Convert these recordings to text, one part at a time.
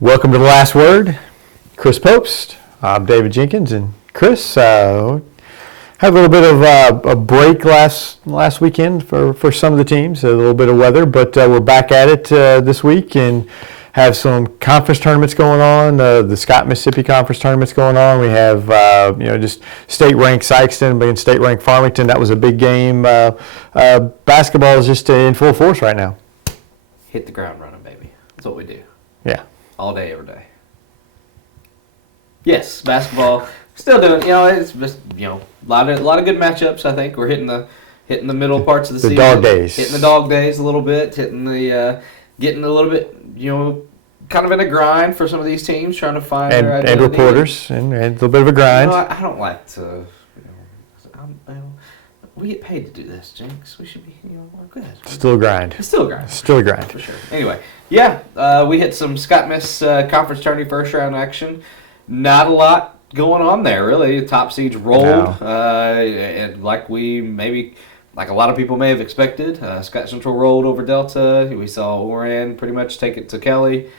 Welcome to The Last Word. Chris Popst. I'm David Jenkins. And Chris, had a little bit of a break last weekend for some of the teams, a little bit of weather, but we're back at it this week and have some conference tournaments going on. The Scott Mississippi Conference tournaments going on. We have just state-ranked Sikeston against state-ranked Farmington. That was a big game. Basketball is just in full force right now. Hit the ground running, baby. That's what we do. Yeah. All day, every day. Yes, basketball. Still doing. It's just a lot of good matchups. I think we're hitting the middle parts of the season. Dog days. Hitting the dog days a little bit. Hitting the getting a little bit. Kind of in a grind for some of these teams, trying to find their identity. And reporters, and a little bit of a grind. I don't like to. We get paid to do this, Jinx. We should be, good. Still a grind. It's still a grind. Still a grind. For sure. Anyway, we hit some Scott Miss Conference Tourney first round action. Not a lot going on there, really. The top seeds rolled, and like a lot of people may have expected. Scott Central rolled over Delta. We saw Oran pretty much take it to Kelly.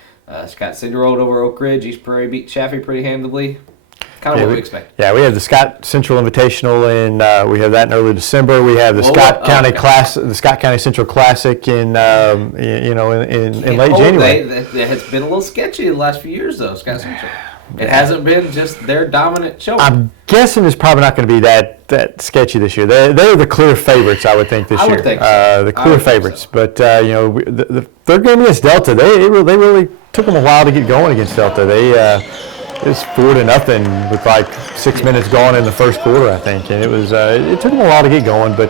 Scott City rolled over Oak Ridge. East Prairie beat Chaffee pretty handily. Kind of what we expect. Yeah, we have the Scott Central Invitational, and we have that in early December. We have the Scott County Central Classic in late January. It has been a little sketchy the last few years, though, Scott Central. It hasn't been just their dominant showing. I'm guessing it's probably not going to be that sketchy this year. They're the clear favorites, I would think, this year. I would think so. The clear favorites. So. But, the third game against Delta, they really took them a while to get going against Delta. It's 4-0 with like 6 minutes gone in the first quarter, I think, and it took them a while to get going. But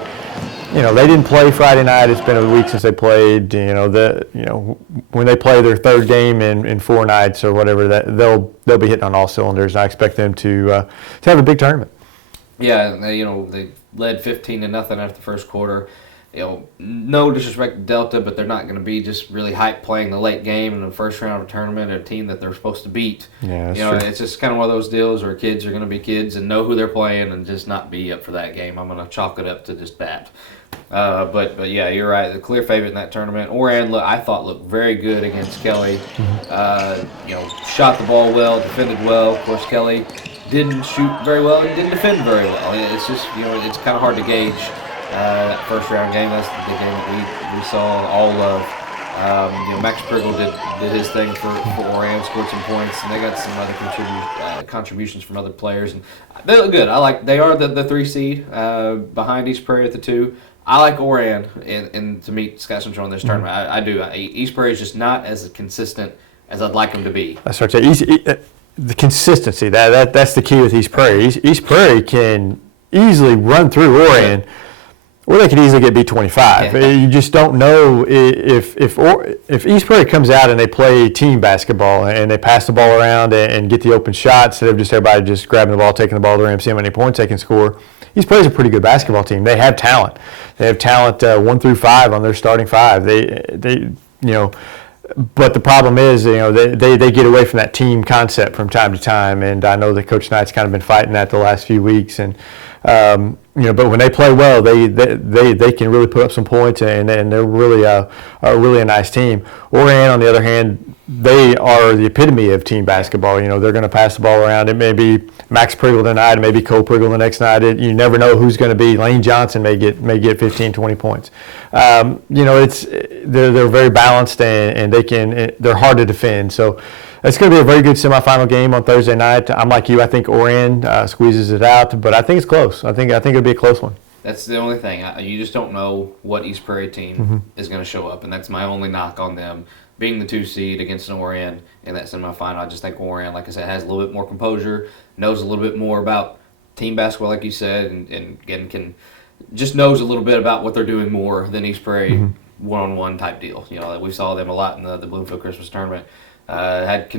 they didn't play Friday night. It's been a week since they played. When they play their third game in 4 nights or whatever, that they'll be hitting on all cylinders. And I expect them to have a big tournament. Yeah, they led 15-0 after the first quarter. No disrespect to Delta, but they're not going to be just really hype playing the late game in the first round of a tournament, a team that they're supposed to beat. Yeah, that's true. It's just kind of one of those deals where kids are going to be kids and know who they're playing and just not be up for that game. I'm going to chalk it up to just that. But yeah, you're right. The clear favorite in that tournament. Oran, I thought looked very good against Kelly. Shot the ball well, defended well. Of course, Kelly didn't shoot very well and didn't defend very well. It's just it's kind of hard to gauge. That first round game, that's the game that we saw all of. Max Priggle did his thing for Oran, scored some points, and they got some other contributions from other players, and they look good. They are the 3 seed behind East Prairie at the 2. I like Oran and to meet Scott Central in this tournament. I do. East Prairie is just not as consistent as I'd like them to be. That's right. The consistency that's the key with East Prairie. East Prairie can easily run through Oran. Yeah. Or they could easily get B25. Yeah. You just don't know if East Prairie comes out and they play team basketball and they pass the ball around and get the open shot instead of just everybody just grabbing the ball, taking the ball to the rim, seeing how many points they can score. East Prairie's a pretty good basketball team. They have talent. They have talent 1 through 5 on their starting 5. But the problem is, they get away from that team concept from time to time, and I know that Coach Knight's kind of been fighting that the last few weeks. And but when they play well, they can really put up some points, and they're really a nice team. Oran, on the other hand, they are the epitome of team basketball. They're going to pass the ball around. It may be Max Priggle tonight, it may be Cole Priggle the next night. You never know who's going to be. Lane Johnson may get 15, 20 points. They're very balanced, and they're hard to defend. So it's going to be a very good semifinal game on Thursday night. I'm like you. I think Oran squeezes it out, but I think it's close. I think it'll be a close one. That's the only thing. You just don't know what East Prairie team is going to show up, and that's my only knock on them. Being the 2 seed against an Oran in that semifinal, I just think Oran, like I said, has a little bit more composure, knows a little bit more about team basketball, like you said, and just knows a little bit about what they're doing more than East Prairie one-on-one type deal. We saw them a lot in the Bloomfield Christmas tournament. Had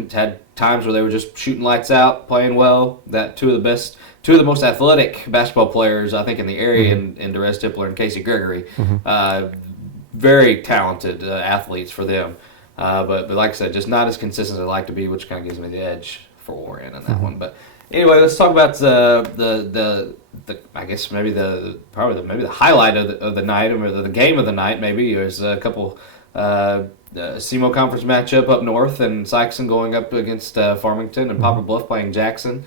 times where they were just shooting lights out, playing well. That two of the most athletic basketball players I think in the area, in Derez Tippler and Casey Gregory, very talented athletes for them. But like I said, just not as consistent as I'd like to be, which kind of gives me the edge for Oran in that one. But anyway, let's talk about the I guess maybe the highlight of the night, or the game of the night. Maybe there's a couple The SEMO Conference matchup up north, and Sikeston going up against Farmington, and Poplar Bluff playing Jackson.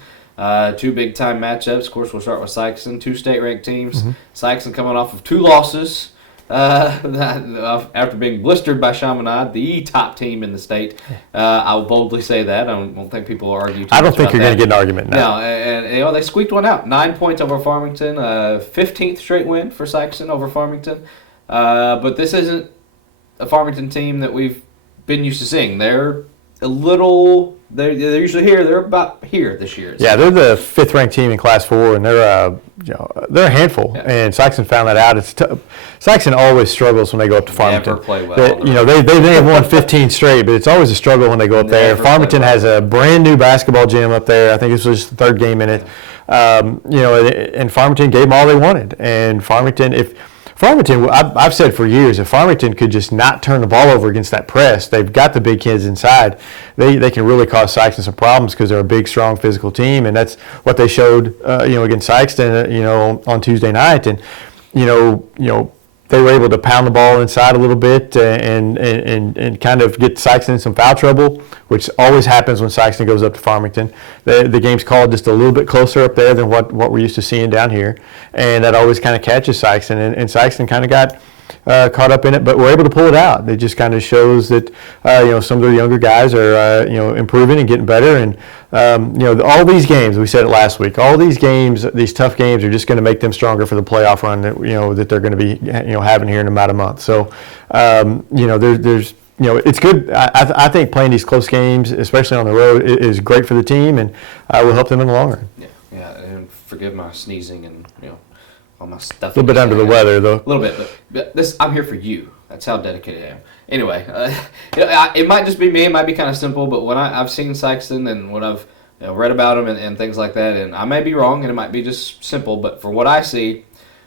Two big-time matchups. Of course, we'll start with Sikeston, two state-ranked teams. Sikeston coming off of 2 losses after being blistered by Chaminade, the top team in the state. I'll boldly say that. I don't think people will argue too I don't much think about you're going that. to get an argument now. No, and they squeaked one out. 9 points over Farmington, 15th straight win for Sikeston over Farmington. But this isn't a Farmington team that we've been used to seeing. They're a little. They're usually here. They're about here this year. Yeah, they're the 5th-ranked team in Class 4, and they're they're a handful. Yeah. And Sikeston found that out. It's tough. Sikeston always struggles when they go up to Farmington. Never play well. They have won 15 straight, but it's always a struggle when they go up there. Never play Farmington well. has a brand new basketball gym up there. I think this was the 3rd game in it. And Farmington gave them all they wanted. And Farmington, I've said for years, if Farmington could just not turn the ball over against that press, they've got the big kids inside, they can really cause Sikeston some problems because they're a big, strong, physical team, and that's what they showed, against Sikeston, on Tuesday night, and they were able to pound the ball inside a little bit and kind of get Sikeston in some foul trouble, which always happens when Sikeston goes up to Farmington. The game's called just a little bit closer up there than what we're used to seeing down here, and that always kind of catches Sikeston, and Sikeston kind of got caught up in it, but we're able to pull it out. It just kind of shows that some of the younger guys are improving and getting better, and all these games, we said it last week, all these games, these tough games are just going to make them stronger for the playoff run that they're going to be having here in about a month. So there's it's good. I think playing these close games, especially on the road, is great for the team and will help them in the long run. Yeah, and forgive my sneezing and all my stuff. A little bit under the weather, though. A little bit, but this I'm here for you. That's how dedicated I am. Anyway, it might just be me. It might be kind of simple, but when I've seen Sikeston and what I've read about them and things like that, and I may be wrong, and it might be just simple, but for what I see,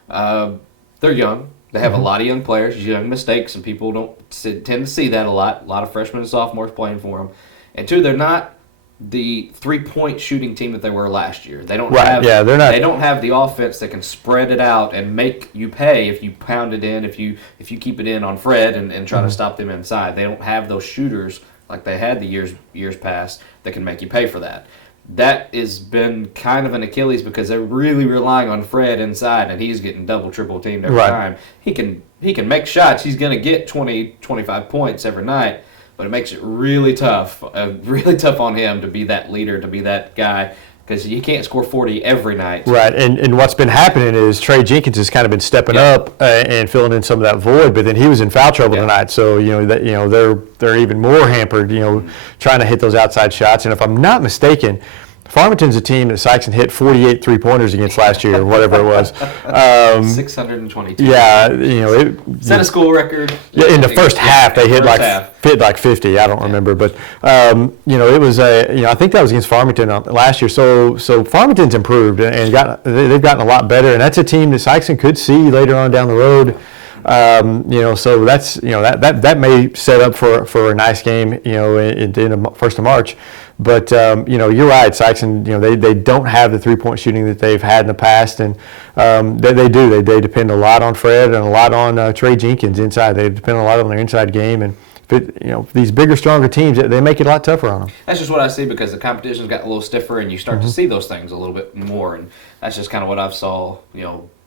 they're young. They have a lot of young players, young mistakes, and people don't tend to see that a lot. A lot of freshmen and sophomores playing for them. And two, they're not the 3-point shooting team that they were last year. They don't have. Yeah, they're not. They don't have the offense that can spread it out and make you pay if you pound it in, if you keep it in on Fred and try to stop them inside. They don't have those shooters like they had the years past that can make you pay for that. That has been kind of an Achilles because they're really relying on Fred inside, and he's getting double, triple teamed every time. He can make shots. He's going to get 20, 25 points every night, but it makes it really tough on him to be that leader, to be that guy, because you can't score 40 every night. Right, and what's been happening is Trey Jenkins has kind of been stepping up and filling in some of that void, but then he was in foul trouble tonight, so they're even more hampered, trying to hit those outside shots. And if I'm not mistaken, Farmington's a team that Sikeston hit 48 3-pointers against last year, or whatever it was. 622. Yeah, set a school record. In the first half, they hit like 50. I don't remember, but it was I think that was against Farmington last year. So Farmington's improved and they've gotten a lot better, and that's a team that Sikeston could see later on down the road. So that's that may set up for a nice game, in the 1st of March. But you're right, Sikeston. They don't have the 3-point shooting that they've had in the past, and they do. They depend a lot on Fred and a lot on Trey Jenkins inside. They depend a lot on their inside game, and these bigger, stronger teams, they make it a lot tougher on them. That's just what I see because the competition's got a little stiffer, and you start to see those things a little bit more, and that's just kind of what I've saw.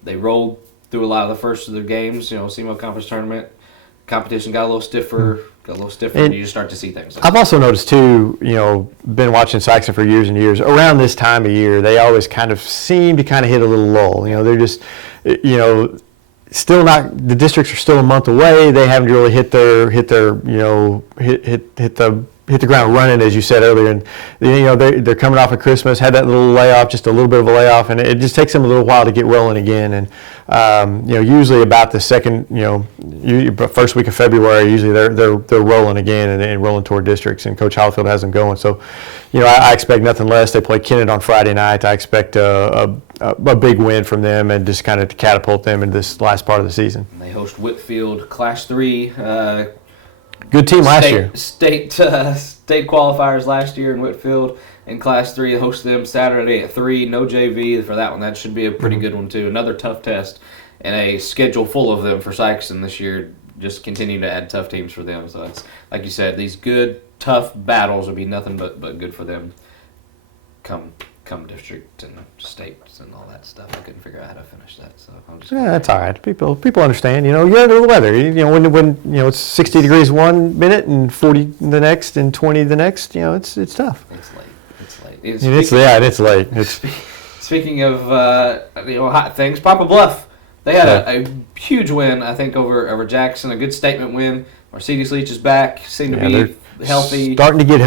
They rolled through a lot of the first of their games. SEMO Conference Tournament competition got a little stiffer. And you just start to see things. I've also noticed too, been watching Sikeston for years and years. Around this time of year, they always kind of seem to kind of hit a little lull. They're just, still not. The districts are still a month away. They haven't really hit the ground running, as you said earlier. And they're coming off of Christmas, had that little layoff, just a little bit of a layoff, and it just takes them a little while to get rolling again. And usually about the first week of February, usually they're rolling again and rolling toward districts. And Coach Hollifield has them going. So, I expect nothing less. They play Kennett on Friday night. I expect a big win from them and just kind of to catapult them in this last part of the season. And they host Whitfield, Class 3. Good team last year. State qualifiers last year in Whitfield. In Class 3, they host them Saturday at 3. No JV for that one. That should be a pretty good one, too. Another tough test and a schedule full of them for Sikeston this year. just continue to add tough teams for them. So it's like you said, these good tough battles will be nothing but good for them. Come district and states and all that stuff. I couldn't figure out how to finish that, so I'm just. Yeah, that's all right. People understand. You're under the weather. When it's 60 degrees 1 minute and 40 the next and 20 the next. It's tough. It's late. It's late. Speaking of hot things, Poplar Bluff. They had a huge win, I think, over Jackson. A good statement win. Mercedes Leach is back. Seem to be healthy. Starting to get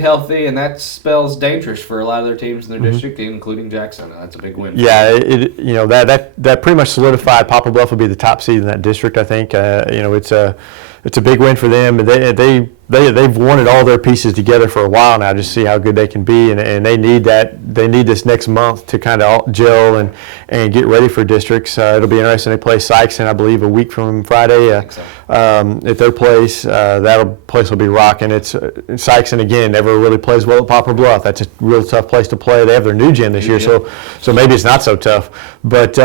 healthy, and that spells dangerous for a lot of their teams in their district, including Jackson. And that's a big win. Yeah, that pretty much solidified Poplar Bluff will be the top seed in that district. I think it's a big win for them. They've wanted all their pieces together for a while now, just to see how good they can be, and they need that. They need this next month to kind of gel and get ready for districts. It'll be interesting. They play Sikeston, I believe, a week from Friday at their place. That place will be rocking. It's Sikeston again. Never really plays well at Poplar Bluff. That's a real tough place to play. They have their new gym this year, so maybe it's not so tough, but.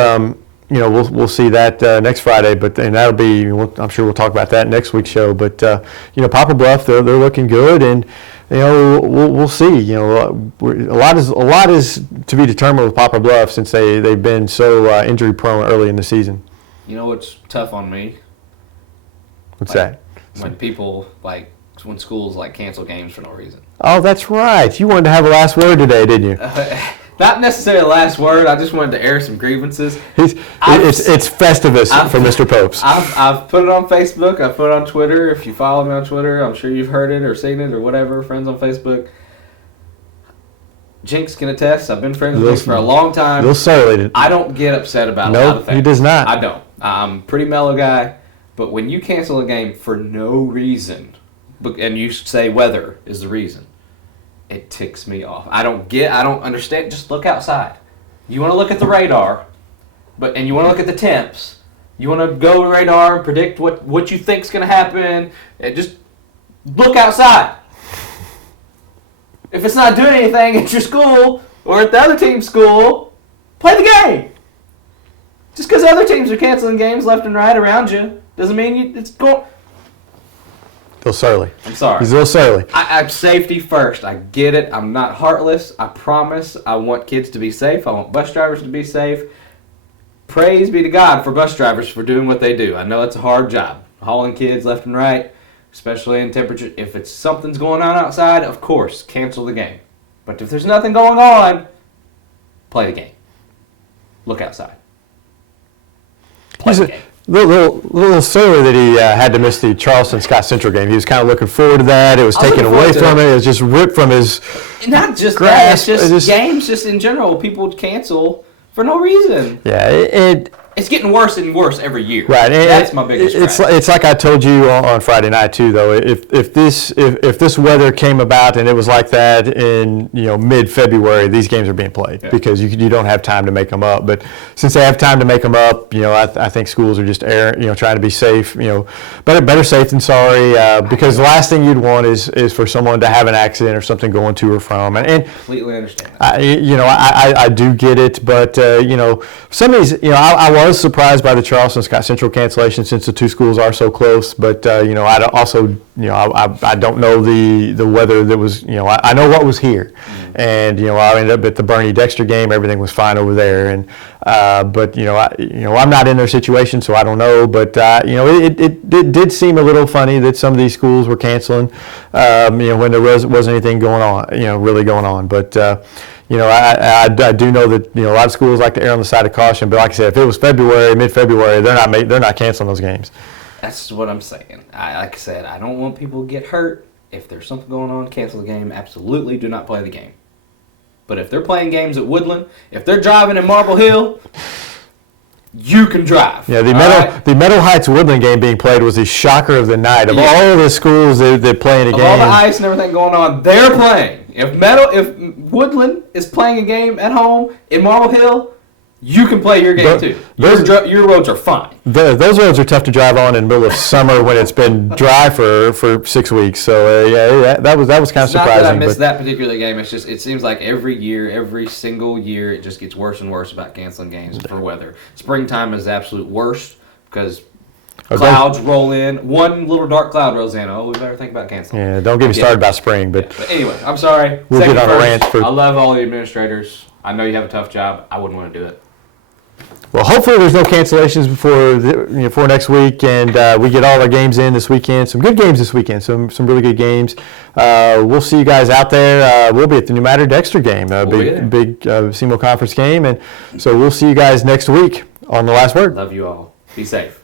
We'll see that next Friday, and that'll be. I'm sure we'll talk about that next week's show. But Poplar Bluff, they're looking good, and we'll see. A lot is to be determined with Poplar Bluff since they've been so injury prone early in the season. You know what's tough on me? What's that? When schools cancel games for no reason. Oh, that's right. You wanted to have a last word today, didn't you? Not necessarily the last word. I just wanted to air some grievances. It's Festivus for Mr. Popes. I've put it on Facebook. I've put it on Twitter. If you follow me on Twitter, I'm sure you've heard it or seen it or whatever. Friends on Facebook. Jinx can attest. I've been friends with Jinx for a long time. I don't get upset about a lot of things. He does not. I don't. I'm a pretty mellow guy. But when you cancel a game for no reason, and you say weather is the reason, it ticks me off. I don't understand. Just look outside. You want to look at the radar, and you want to look at the temps. You want to go to radar and predict what you think's going to happen. And just look outside. If it's not doing anything at your school or at the other team's school, play the game. Just because other teams are canceling games left and right around you doesn't mean it's going. Bill Surly. I'm sorry. He's Bill Surly. I'm safety first. I get it. I'm not heartless. I promise. I want kids to be safe. I want bus drivers to be safe. Praise be to God for bus drivers for doing what they do. I know it's a hard job. Hauling kids left and right, especially in temperature. If it's something's going on outside, of course, cancel the game. But if there's nothing going on, play the game. Look outside. Play the game. Little sorry that he had to miss the Charleston Scott Central game. He was kind of looking forward to that. It was taken away from him. It was just ripped from his not just grasp. That, it's just games just in general. People cancel for no reason. Yeah, it's getting worse and worse every year. Right, that's my biggest. It's like I told you on Friday night too, though. If this weather came about and it was like that in mid-February, these games are being played because you don't have time to make them up. But since they have time to make them up, I think schools are just trying to be safe. Better safe than sorry. Because the last thing you'd want is for someone to have an accident or something going to or from. And completely understand. I do get it, but some of these I was surprised by the Charleston Scott Central cancellation since the two schools are so close. But I don't know the weather that was. I know what was here, and I ended up at the Bernie Dexter game. Everything was fine over there, and but I'm not in their situation, so I don't know. But it did seem a little funny that some of these schools were canceling, when there wasn't anything going on, really going on. But I do know that a lot of schools like to err on the side of caution. But like I said, if it was mid-February, they're not canceling those games. That's what I'm saying. Like I said, I don't want people to get hurt. If there's something going on, cancel the game. Absolutely, do not play the game. But if they're playing games at Woodland, if they're driving in Marble Hill, you can drive. Yeah, the Meadow Heights Woodland game being played was the shocker of the night. Of all of the schools that play in a game. Of all the ice and everything going on, they're playing. If Woodland is playing a game at home in Marble Hill, you can play your game too. Your roads are fine. Those roads are tough to drive on in the middle of summer when it's been dry for 6 weeks. So that was kind of surprising. Not that I missed that particular game. It's just it seems like every single year, it just gets worse and worse about canceling games for weather. Springtime is the absolute worst because Clouds roll in. One little dark cloud rolls in. Oh, we better think about canceling. Yeah, don't get me started about spring, but But anyway, I'm sorry. We'll Second get on a first, rant for- I love all the administrators. I know you have a tough job. I wouldn't want to do it. well, hopefully there's no cancellations before next week, and we get all our games in this weekend. Some good games this weekend. Some really good games. We'll see you guys out there. We'll be at the New Matter Dexter game, We'll be there. big SEMO conference game, and so we'll see you guys next week on The Last Word. Love you all. Be safe.